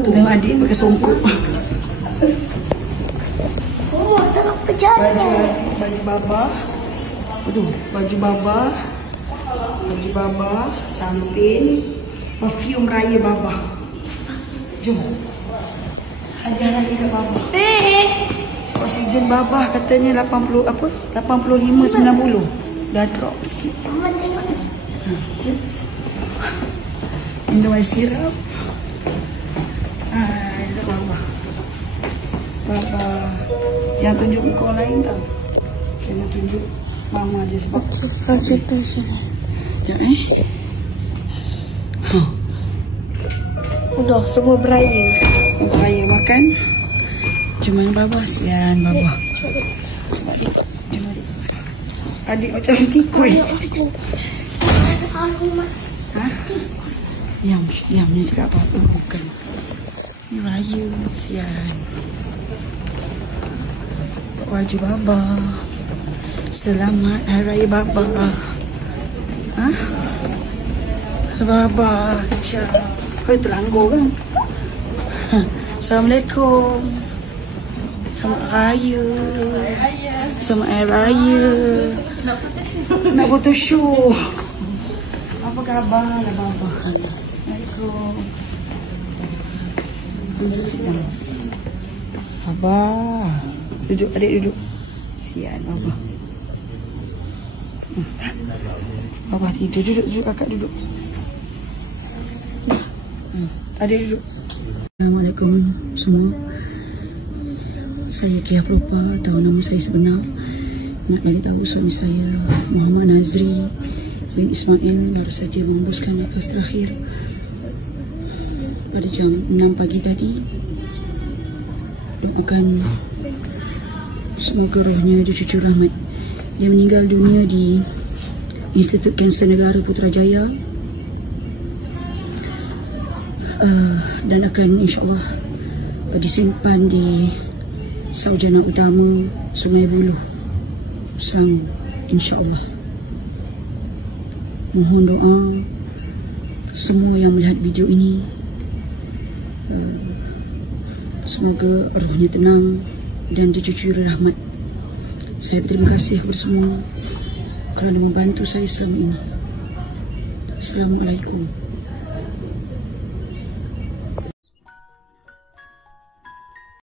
Tu tengok adik pakai songkok. Oh, tak berjalan. Baju baba. Betul, baju baba, sampin, perfume raya baba. Jom. Hadiah raya kat baba. Oksigen baba katanya 80 apa? 85 90. Dah drop sikit. Minum air sirap. Itu baba. Baba. Jangan tunjuk muka orang lain tau. Kena tunjuk mama je sebab. Okey, tu sini. Sekejap Udah, semua beraya. Beraya makan. Cuma yang baba, sian baba. Sebab adik. Jom adik. Adik macam tikui. Ha? Diam ni cakap apa-apa. Bukan. Ni raya, sian. Baju baba. Selamat Hari Raya baba. Ha? Baba, kecap. Kau terlanggur kan? Assalamualaikum. Selamat Raya. Selamat Hari Raya. Nak photoshoot. Apa khabar lah baba? Assalamualaikum. Duduk siang. Abah. Duduk, adik duduk. Sian baba. Baba tidur. Duduk kakak duduk. Adik duduk. Assalamualaikum semua. Saya Kia Propa, tahu nama saya sebenar. Nak bagi tahu suami saya Muhammad Nazri bin Ismail baru saja menghembuskan nafas terakhir pada jam 6 pagi tadi. Doakan semoga rohnya dicucur rahmat. Yang meninggal dunia di Institut Kanser Negara Putrajaya dan akan insyaAllah disimpan di Sarjana Utama Sungai Buloh, Selangor, insyaAllah. Mohon doa semua yang melihat video ini, semoga rohnya tenang dan dicucuri rahmat. Saya berterima kasih kepada semua kerana membantu saya selama ini. Assalamualaikum.